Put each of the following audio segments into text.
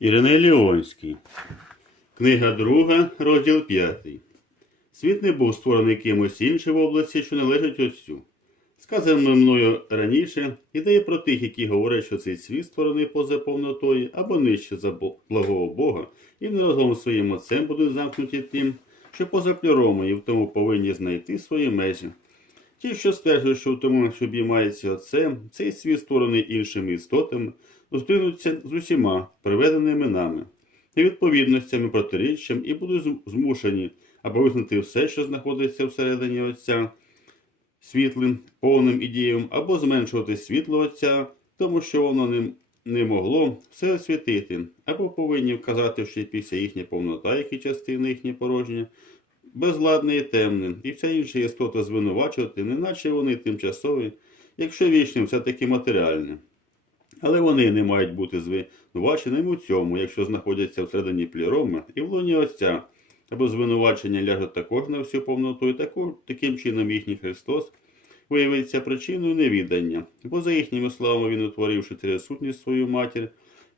Іриней Ліонський. Книга 2, розділ 5. Світ не був створений кимось іншим в області, що належить Отцю. Сказано мною раніше, ідея про тих, які говорять, що цей світ створений поза повнотою або нижче за благого Бога, і не разом своїм отцем будуть замкнуті тим, що поза плюром і в тому повинні знайти свої межі. Ті, що стверджують, що в тому, що обіймається отцем, цей світ створений іншими істотами, зустрінуться з усіма приведеними нами, невідповідностями, протиріччям і будуть змушені або визнати все, що знаходиться всередині Отця, світлим, повним і дієм, або зменшувати світло Отця, тому що воно не, не могло все освітити, або повинні вказати, що після їхня повнота, які частини їхні порожні, безладне і темне, і вся інша істота звинувачувати, неначе вони тимчасові, якщо вічним все-таки матеріальне. Але вони не мають бути звинуваченими у цьому, якщо знаходяться всередині пліроми і в лоні Отця, або звинувачення ляже також на всю повноту, і також, таким чином їхній Христос виявиться причиною невідання, бо за їхніми словами він, утворивши через сутність свою матір,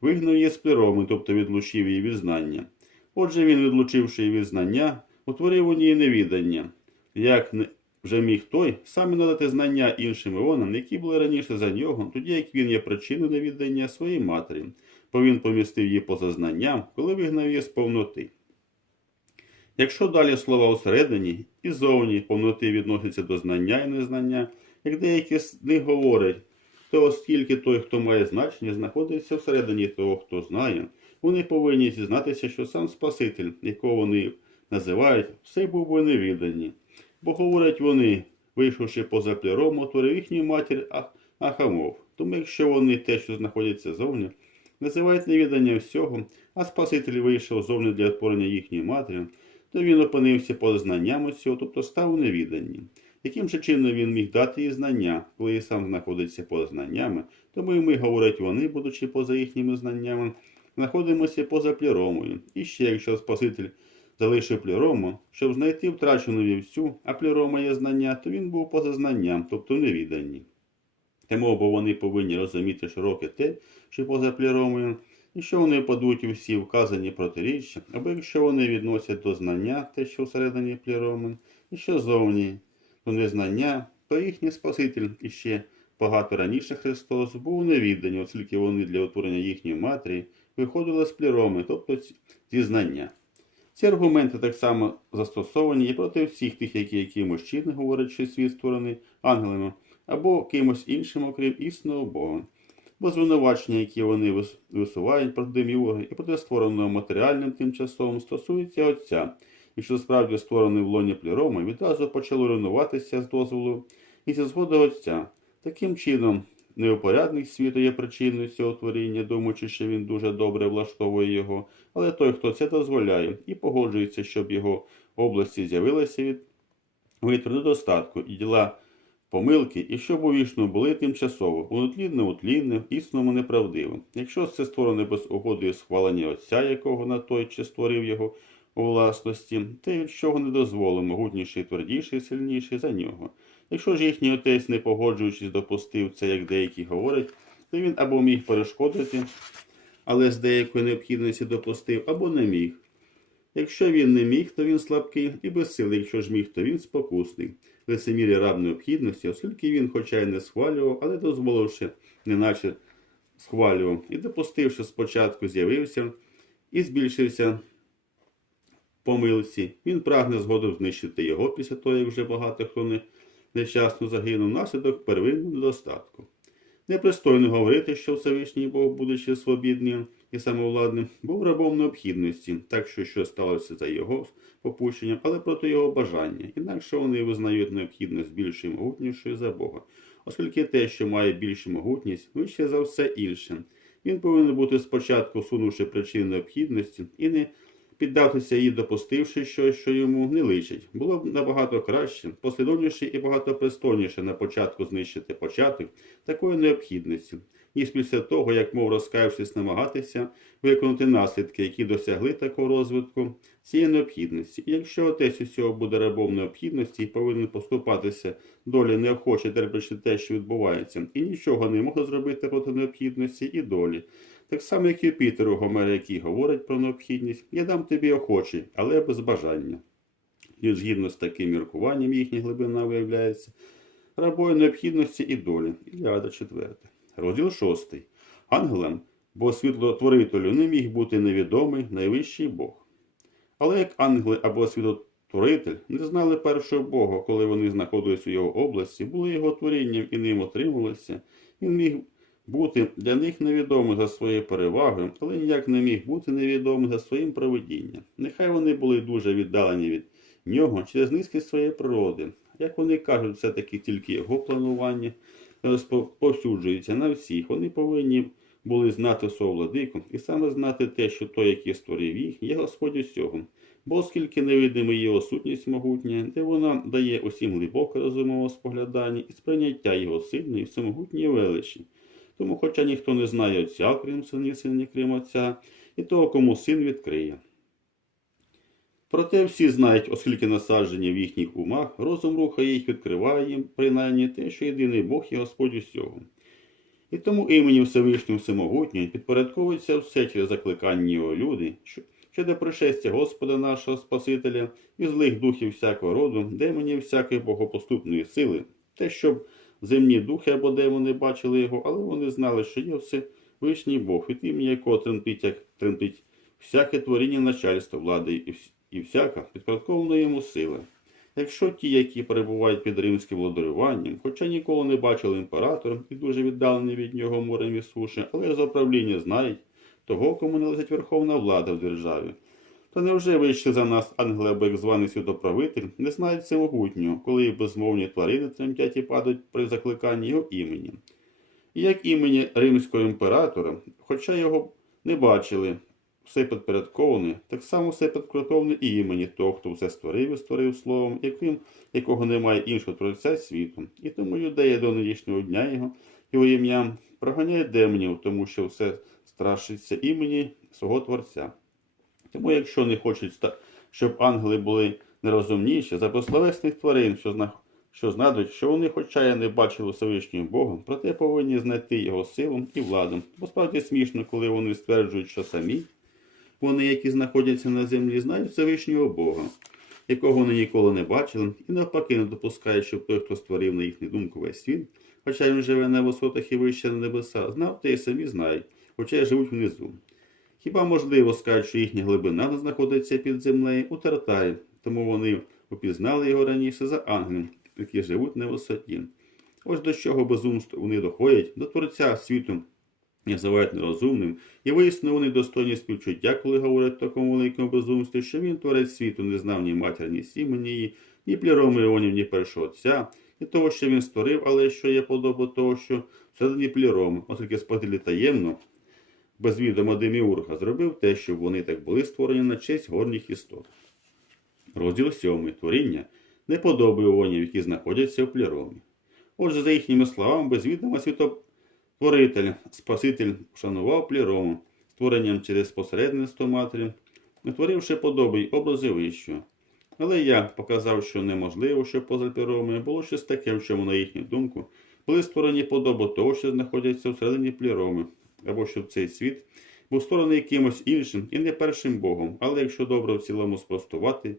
вигнав її з пліроми, тобто відлучив її від. Отже, він, відлучивши її від знання, утворив у ній невідання, як вже міг той саме надати знання іншим іонам, які були раніше за нього, тоді як він є причиною невіддання своїй матері, бо він помістив її поза знанням, коли вигнав її з повноти. Якщо далі слова усередині і зовні повноти відносяться до знання і незнання, як деякі з них говорять, то оскільки той, хто має значення, знаходиться всередині того, хто знає, вони повинні зізнатися, що сам Спаситель, якого вони називають, все був би невідані. Бо говорять вони, вийшовши поза пліром, утворив їхню матір Ахамов. Тому якщо вони те, що знаходяться зовні, називають невідання всього, а Спаситель вийшов зовні для творення їхньої матері, то він опинився поза знанням цього, тобто став у невіданні. Яким же чином він міг дати їй знання, коли і сам знаходиться поза знаннями, тому і ми, говорять вони, будучи поза їхніми знаннями, знаходимося поза пліромою. І ще, якщо Спаситель залишив плірому, щоб знайти втрачену вівцю, а плірома є знання, то він був поза знанням, тобто невіданні. Тому бо вони повинні розуміти широке те, що поза пліромою, і що вони падуть у всі вказані протиріччя, або якщо вони відносять до знання те, що всередині пліроми, і що зовні до незнання, то їхній Спаситель і ще багато раніше Христос був невіддані, оскільки вони для утворення їхньої матері виходили з пліроми, тобто зі знання. Ці аргументи так само застосовані і проти всіх тих, які якимось чином говорять, що світ створений ангелами або кимось іншим, окрім істинного Бога. Бо звинувачення, які вони висувають проти деміурга і проти створеного матеріальним тимчасовим, стосуються Отця, і що справді створений в лоні пліроми, відразу почало руйнуватися з дозволу і зі згоди Отця. Таким чином, неупорядник світу є причиною цього творіння, думаючи, що він дуже добре влаштовує його, але той, хто це дозволяє, і погоджується, щоб його області з'явилися від витру недостатку і діла помилки, і щоб увічно були тимчасово, унотлінне утлінне, існому неправдивим. Якщо це створене без угоди і схвалення Отця, якого на той чи створив його у власності, те, від чого не дозволив, могутніший, твердіший, сильніший за нього. Якщо ж їхній отець, не погоджуючись, допустив це, як деякі говорять, то він або міг перешкодити, але з деякої необхідності допустив, або не міг. Якщо він не міг, то він слабкий і безсилий, якщо ж міг, то він спокусний. Лицемірі раб необхідності, оскільки він, хоча й не схвалював, але дозволивши, неначе схвалював, і допустивши спочатку, з'явився і збільшився помилці. Він прагне згодом знищити його після того, як вже багато хто не, нещасно загинув, внаслідок первинного недостатку. Непристойно говорити, що Всевишній Бог, будучи свобідним і самовладним, був рабом необхідності, так що що сталося за його попущенням, але проти його бажання. Інакше вони визнають необхідність більш і могутнішою за Бога, оскільки те, що має більшу могутність, вище за все інше. Він повинен бути спочатку сунувши причини необхідності і не піддатися їй, допустивши щось, що йому не личить. Було б набагато краще, послідовніше і багато пристойніше на початку знищити початок такої необхідності, ніж після того, як, мов розкаявшись, намагатися виконати наслідки, які досягли такого розвитку цієї необхідності. І якщо отець усього буде рабом необхідності і повинен поступатися долі неохоче терплячи те, що відбувається, і нічого не може зробити проти необхідності і долі, Так само, як і Пітер у Гомері, який говорить про необхідність, я дам тобі охочий, але без бажання. І згідно з таким міркуванням їхня глибина виявляється рабою необхідності і долі. Іліада 4. Розділ 6. Ангелам, бо світлотворителю не міг бути невідомий найвищий Бог. Але як ангели або світлотворитель не знали першого Бога, коли вони знаходились у його області, були його творінням і ним отримувалися, він міг бути для них невідомий за своєю перевагою, але ніяк не міг бути невідомий за своїм проведінням. Нехай вони були дуже віддалені від нього через низькість своєї природи. Як вони кажуть, все-таки тільки його планування розповсюджується на всіх. Вони повинні були знати свого владику і саме знати те, що той, який створив їх, є Господь усього. Бо оскільки невидима його сутність могутня, де вона дає усім глибоке розумове споглядання і сприйняття його сильної і всемогутньої величі. Тому, хоча ніхто не знає Отця, крім сина, сина, крім Отця, і того, кому син відкриє. Проте всі знають, оскільки насаджені в їхніх умах, розум рухає їх, відкриває їм принаймні те, що єдиний Бог є Господь усього. І тому імені Всевишнього Всемогутнього підпорядковується все через закликання його люди, що до пришестя Господа нашого Спасителя і злих духів всякого роду, демонів всякої богопоступної сили, те, щоб земні духи або демони бачили його, але вони знали, що є Всевишній Бог, від імені якого тремтить, як тремтить всяке творіння начальства влади і, всяка підпорядкована йому сила. Якщо ті, які перебувають під римським владарюванням, хоча ніколи не бачили імператора і дуже віддалені від нього морем і суші, але з управління знають того, кому належить верховна влада в державі. Та невже вище за нас ангели або як званий світоправитель не знають всемогутнього, коли їх безмовні тварини тремтять і падають при закликанні його імені? І як імені римського імператора, хоча його не бачили, все підпорядковане, так само все підпорядковане і імені того, хто все створив і створив словом, яким, якого немає іншого творця світу. І тому юдея до нинішнього дня його, його ім'ям проганяє демонів, тому що все страшиться імені свого Творця. Тому, якщо не хочуть, щоб ангели були нерозумніші за безсловесних тварин, що, зна... що знадуть, що вони, хоча й не бачили Всевишнього Бога, проте повинні знайти його силу і владу. Бо справді смішно, коли вони стверджують, що самі вони, які знаходяться на землі, знають Всевишнього Бога, якого вони ніколи не бачили, і навпаки не допускають, щоб той, хто створив на їхню думку весь світ, хоча він живе на висотах і вище на небеса, знав те і самі знають, хоча й живуть внизу. Хіба можливо сказати, що їхня глибина знаходиться під землею у Тартарі, тому вони опізнали його раніше за ангелів, які живуть на висоті. Ось до чого безумство вони доходять до Творця світу, називають нерозумним, і вияснили вони достойні співчуття, коли говорять такому великому безумстві, що він творець світу не знав ні матір, ні сімені її, ні пліроми іонів, ні першого отця, і того, що він створив, але що є подоба того, що всередині пліроми, оскільки спотелі таємно, без відома Деміурга, зробив те, щоб вони так були створені на честь горніх істот. Розділ 7. Творіння не подобає іонів, які знаходяться в пліромі. Отже, за їхніми словами, без відома світотворитель, Спаситель вшанував плірому, створенням через посередництво матері, утворивши подоби й образи вищого. Але я показав, що неможливо, щоб поза пліромою було щось таке, в чому, на їхню думку, були створені подоби того, що знаходяться всередині пліроми, або щоб цей світ був створений якимось іншим і не першим Богом. Але якщо добре в цілому спростувати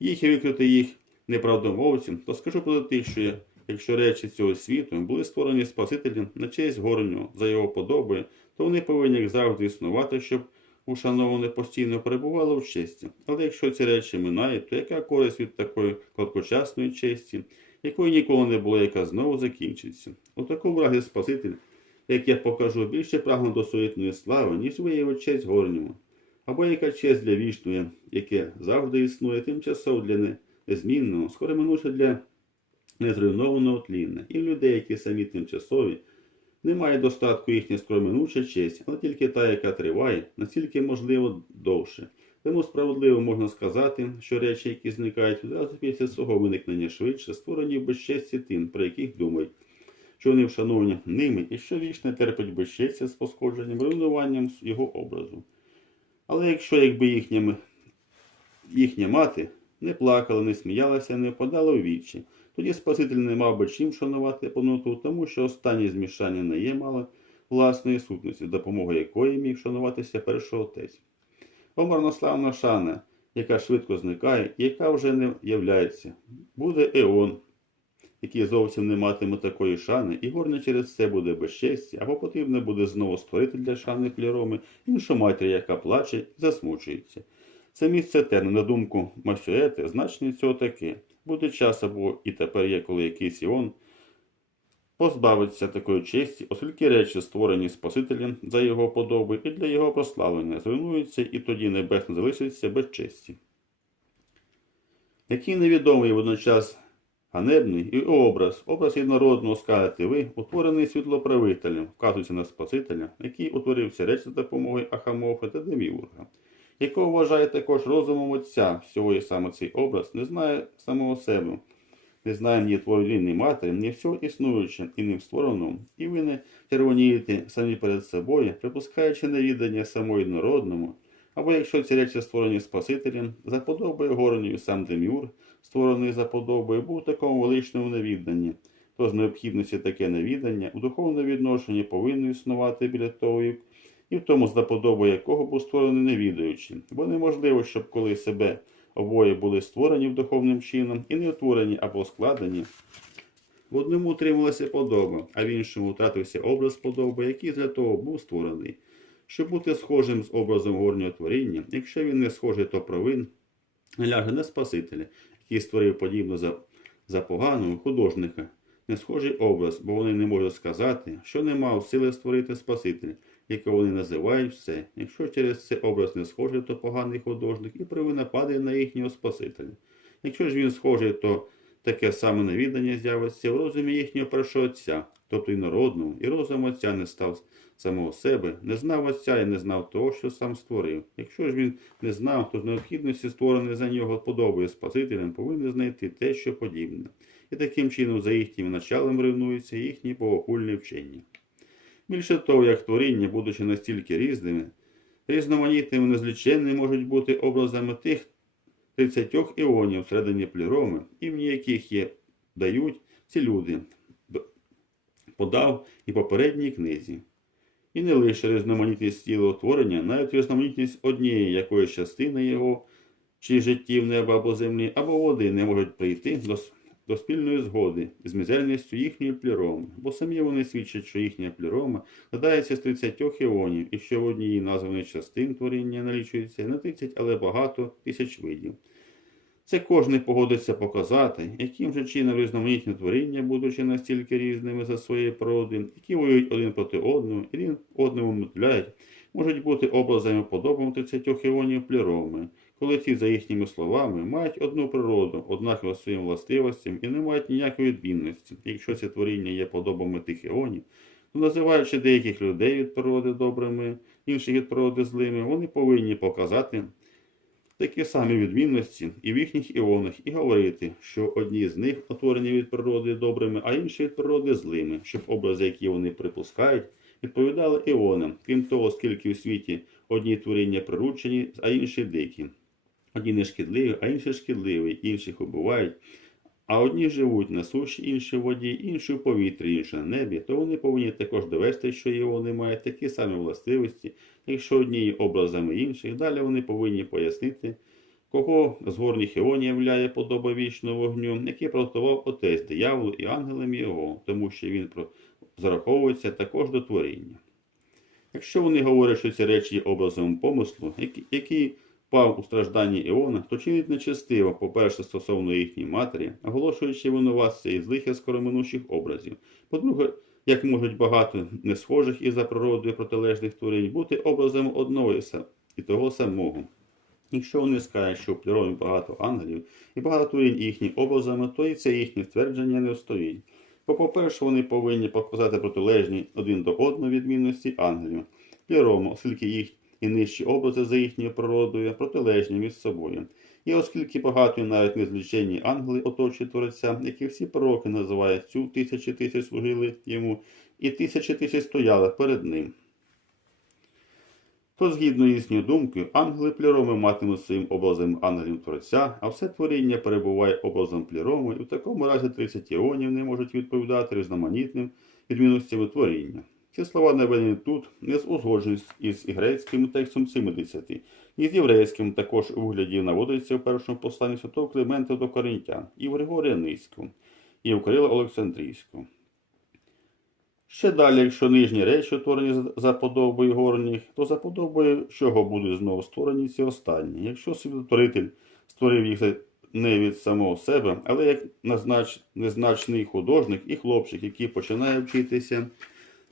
їх і викрити їх неправдомовцям, то скажу про те, що якщо речі цього світу були створені Спасителем на честь горнього за його подобою, то вони повинні як завжди існувати, щоб ушановане постійно перебувало в честі. Але якщо ці речі минають, то яка користь від такої короткочасної честі, якої ніколи не було, яка знову закінчиться? У такому разі Спаситель, як я покажу, більше прагне до суетної слави, ніж виявить честь горньому. Або яка честь для вічної, яке завжди існує, тимчасово для незмінного, скоро минуче для незруйнованого тління. І в людей, які самі тимчасові, немає достатку їхня скроминуча честь, але тільки та, яка триває, настільки можливо довше. Тому справедливо можна сказати, що речі, які зникають відразу після свого виникнення швидше, створені в безчесті тим, про яких думають, що вони вшановані ними і що вічне терпить безчестя з пошкодженням, руйнуванням його образу. Але якщо якби їхня, їхня мати не плакала, не сміялася, не впадала у вічі, тоді Спаситель не мав би чим шанувати поноту, тому що останнє змішання не є мало власної сутності, допомогою якої міг шануватися перший отець. О марнославна шана, яка швидко зникає, яка вже не являється, буде еон, який зовсім не матиме такої шани, і горне через це буде безчестя, або потрібно буде знову створити для шани пліроми іншу матір, яка плаче і засмучується. Це місце терне, на думку Масюети, значення цього таке. Буде час або і тепер є, коли якийсь іон позбавиться такої честі, оскільки речі, створені Спасителем за його подоби і для його прославлення, зруйнуються, і тоді небесно залишиться без честі. Який невідомий водночас ганебний і образ, образ єднородного скажете ви, утворений світлоправителем, вказується на Спасителя, який утворився речі за допомогою Ахамофа та Деміурга, якого вважає також розумом Отця. Всього і саме цей образ, не знає самого себе, не знає ні творінь, ні матері, ні всього існуючого і ним створеного, і ви не червонієте самі перед собою, припускаючи невідання самому єднородному, або якщо ці речі створені Спасителем, за подобою сам Деміур, створений за подобою, був такому величному невідданні, то з необхідності таке невідання у духовному відношенні повинно існувати біля того, і в тому, за подобою якого був створений невідаючи, бо неможливо, щоб коли себе обоє були створені в духовним чином і не утворені або складені, в одному утрималася подоба, а в іншому втратився образ подоби, який для того був створений. Щоб бути схожим з образом горнього творіння, якщо він не схожий, то провин ляже на Спасителя, який створив подібно за, за поганого художника, не схожий образ, бо вони не можуть сказати, що не мав сили створити Спасителя, якого вони називають все. Якщо через це образ не схожий, то поганий художник, і провина падає на їхнього Спасителя. Якщо ж він схожий, то таке саме невідання з'явиться в розумі їхнього першого отця, тобто і народному, і розум отця не став самого себе, не знав отця і не знав того, що сам створив. Якщо ж він не знав, то з необхідності створений за нього подобою Спасителем повинен знайти те, що подібне. І таким чином за їхнім началом ревнуються їхні богохульні вчення. Більше того, як творіння, будучи настільки різними, різноманітними, незліченними можуть бути образами тих 30 іонів всередині пліроми, імені яких є дають ці люди, подав і попередній книзі. І не лише різноманітність тіла утворення, навіть різноманітність однієї якоїсь частини його, чи життів неба або землі, або води не можуть прийти до, до спільної згоди з мізерністю їхньої пліроми, бо самі вони свідчать, що їхня плірома складається з 30 іонів, і що в одній названих частин творіння налічується не 30, але багато тисяч видів. Це кожен погодиться показати, яким же чином різноманітні творіння, будучи настільки різними за своєю природою, які воюють один проти одного, і один одному мутляють, можуть бути образами подобами 30 іонів пліроми, коли ці, за їхніми словами, мають одну природу, однаково своїм властивостям і не мають ніякої відмінності. Якщо ці творіння є подобами тих іонів, то називаючи деяких людей від природи добрими, інших від природи злими, вони повинні показати такі самі відмінності і в їхніх іонах, і говорити, що одні з них утворені від природи добрими, а інші від природи злими, щоб образи, які вони припускають, відповідали іонам, крім того, скільки в світі одні творіння приручені, а інші дикі. Одні не шкідливі, а інші шкідливі, інших убивають. А одні живуть на суші, інші в воді, інші в повітрі, інші на небі, то вони повинні також довести, що іони мають такі самі властивості, якщо одні образами інших, далі вони повинні пояснити, кого з горніх іонів являє подоба вічного вогню, який приготував отець дияволу і ангелам його, тому що він зараховується також до творіння. Якщо вони говорять, що ці речі образом помислу, який впав у стражданні Іона, то чинить нечестиво, по-перше, стосовно їхньої матері, оголошуючи винуватця і злих і скороминучих образів. По-друге, як можуть багато несхожих і за природою протилежних творінь бути образом одного і того самого. Якщо вони скажуть, що в пліромі багато ангелів і багато творінь їхні образами, то і це їхнє твердження не встоїть. Бо, по-перше, вони повинні показати протилежні один до одного відмінності ангелів, плірому, оскільки їх і нижчі образи за їхньою природою протилежні між собою. І оскільки багато навіть незліченні ангели оточують Творця, які всі пророки називають цю тисячі тисяч служили йому, і тисячі тисяч стояли перед ним. То, згідно їхньої думки, ангели пліроми матимуть своїм образом ангелів Творця, а все творіння перебуває образом пліроми, і в такому разі 30 іонів не можуть відповідати різноманітним відмінностям творіння. Ці слова наведені тут не узгоджені із грецьким текстом 70, ні з єврейським також у вигляді наводиться в першому посланні святого Климента до Коринтян, і в Григорія Низького, і в Кирила Олександрійського. Ще далі, якщо нижні речі утворені за- подобою горніх, то за подобою чого будуть знову створені ці останні. Якщо світотворитель створив їх не від самого себе, але як незначний художник і хлопчик, який починає вчитися,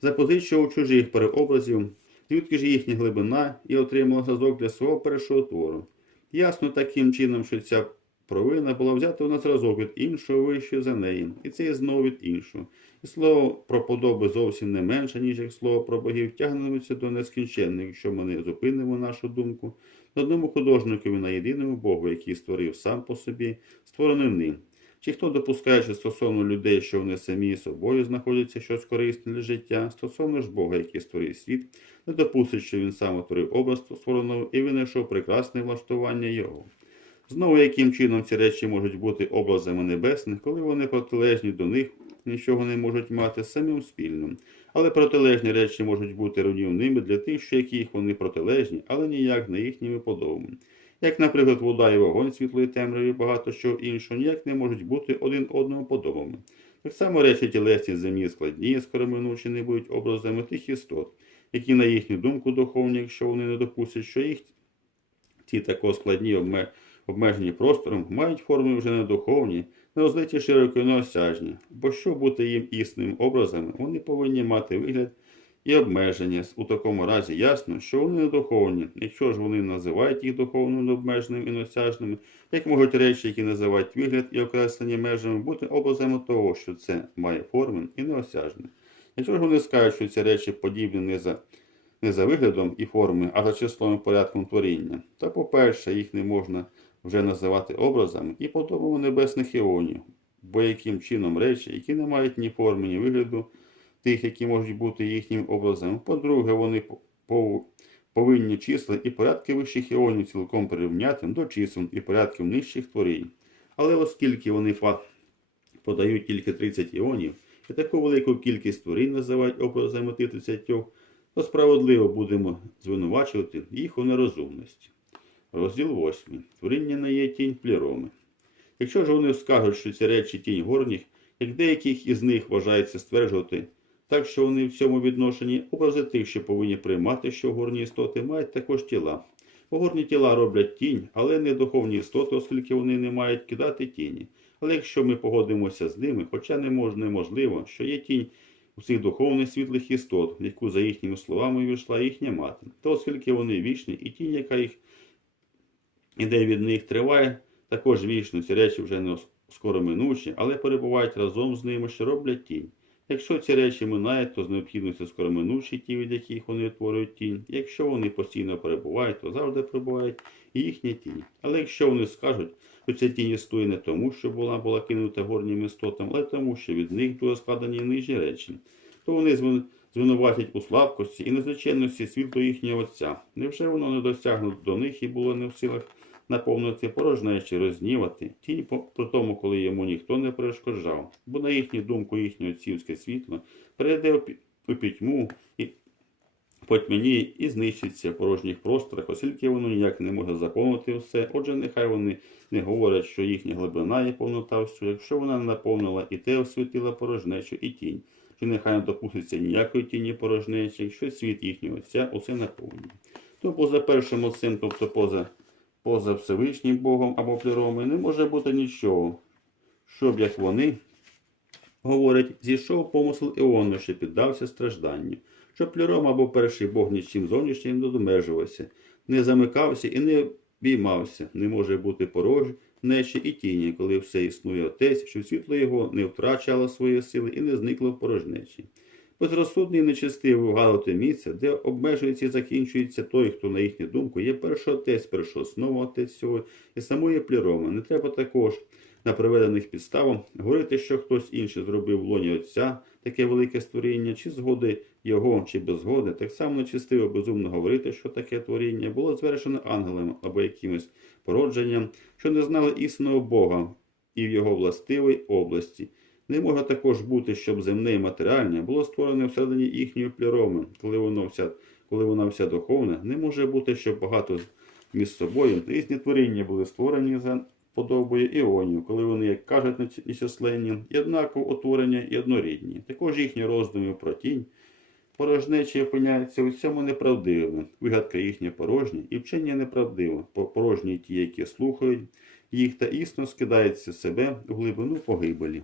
запозичував чужих переобразів, звідки ж їхня глибина і отримав зразок для свого першого твору. Ясно таким чином, що ця провина була взята на зразок від іншого вищого за неї, і це є знову від іншого. І слово про подоби зовсім не менше, ніж як слово про богів, тягнемося до нескінченних, якщо ми не зупинимо нашу думку на одному художникові на єдиному Богу, який створив сам по собі, створений ним. Чи хто допускає що стосовно людей, що вони самі собою знаходяться щось корисне для життя, стосовно ж Бога, який створив світ, не допустить, що він сам утворив образ створеного і винайшов прекрасне влаштування його. Знову, яким чином ці речі можуть бути образами небесних, коли вони протилежні до них, нічого не можуть мати самим спільним. Але протилежні речі можуть бути руйнівними для тих, що яких вони протилежні, але ніяк не їхніми подобами. Як, наприклад, вода і вогонь світлої темряві, багато чого іншого, ніяк не можуть бути один одному подобами. Так само речі тілесні земні складні, скороминучі не будуть образами тих істот, які, на їхню думку, духовні, якщо вони не допустять, що їх ці тако складні обме- обмежені простором, мають форми вже не духовні, не розлиті широко і неосяжні, бо щоб бути їм існим образами, вони повинні мати вигляд і обмеження. У такому разі ясно, що вони не духовні. Якщо ж вони називають їх духовними обмеженими і неосяжними, як можуть речі, які називають вигляд і окреслені межами, бути образами того, що це має форми і неосяжне. Якщо ж вони скажуть, що ці речі подібні не за не за виглядом і формою, а за числом і порядком творіння, то, по-перше, їх не можна вже називати образами і подобами небесних іонів, бо яким чином речі, які не мають ні форми, ні вигляду, тих, які можуть бути їхнім образом. По-друге, вони по- по- повинні числа і порядки вищих іонів цілком прирівняти до чисел і порядків нижчих творінь. Але оскільки вони подають тільки 30 іонів, і таку велику кількість творінь називають образами 30, то справедливо будемо звинувачувати їх у нерозумності. Розділ 8. Творіння не є тінь пліроми. Якщо ж вони скажуть, що ці речі тінь горніх, як деяких із них вважається стверджувати, так що вони в цьому відношенні образи тих, що повинні приймати, що горні істоти мають також тіла. Горні тіла роблять тінь, але не духовні істоти, оскільки вони не мають кидати тіні. Але якщо ми погодимося з ними, хоча не мож, неможливо, що є тінь у цих духовних світлих істот, яку за їхніми словами війшла їхня мати, то оскільки вони вічні, і тінь, яка їх іде від них, триває, також вічно ці речі вже не скоро минучі, але перебувають разом з ними, що роблять тінь. Якщо ці речі минають, то з необхідністю скороминучі ті, від яких вони утворюють тінь. Якщо вони постійно перебувають, то завжди перебувають і їхня тінь. Але якщо вони скажуть, що ця тінь існує не тому, що була була кинута горнім істотам, але тому, що від них були складені нижні речі, то вони звинуватять у слабкості і незвичайності світло їхнього Отця. Невже воно не досягнуто до них і було не в силах наповнити порожнечі, рознівати, тінь при тому, коли йому ніхто не перешкоджав, бо на їхню думку їхнє отцівське світло перейде у пітьму і потьмяніє і знищиться в порожніх просторах, оскільки воно ніяк не може заповнити все. Отже, нехай вони не говорять, що їхня глибина є повнота всю, якщо вона не наповнила і те освітила порожнечу і тінь, чи нехай не допуститься ніякої тіні порожнечі, якщо світ їхнього отця усе наповнює. То поза першим отцем, тобто поза поза Всевишнім Богом або пліроми не може бути нічого, щоб, як вони говорять, зійшов помисел Іону, що піддався стражданню, щоб пліром або перший Бог нічим зовнішнім не домежувався, не замикався і не обіймався, не може бути порож, нечі і тіні, коли все існує отець, що світло його не втрачало свої сили і не зникло в порожнечі. Безрозсудний і нечестивий вгадати місце, де обмежується і закінчується той, хто, на їхню думку, є першоотець, першооснова отець цього і самої пліроми. Не треба також на приведених підставах говорити, що хтось інший зробив в лоні отця таке велике створіння, чи згоди його, чи без згоди. Так само нечестиво безумно говорити, що таке творіння було звершено ангелем або якимось породженням, що не знали істинного Бога і в його властивій області Не може також бути, щоб земне і матеріальне було створене всередині їхньої пліроми, коли воно вся, коли вона вся духовна, не може бути, щоб багато між собою різні творіння були створені за подобою іонів, коли вони, як кажуть нечисленні, і однаково утворення і однорідні. Також їхні роздуми про тінь, порожнечі опиняються у всьому неправдивими. Вигадка їхня порожня і вчення неправдиве, порожні ті, які слухають їх та існо скидається себе в глибину погибелі.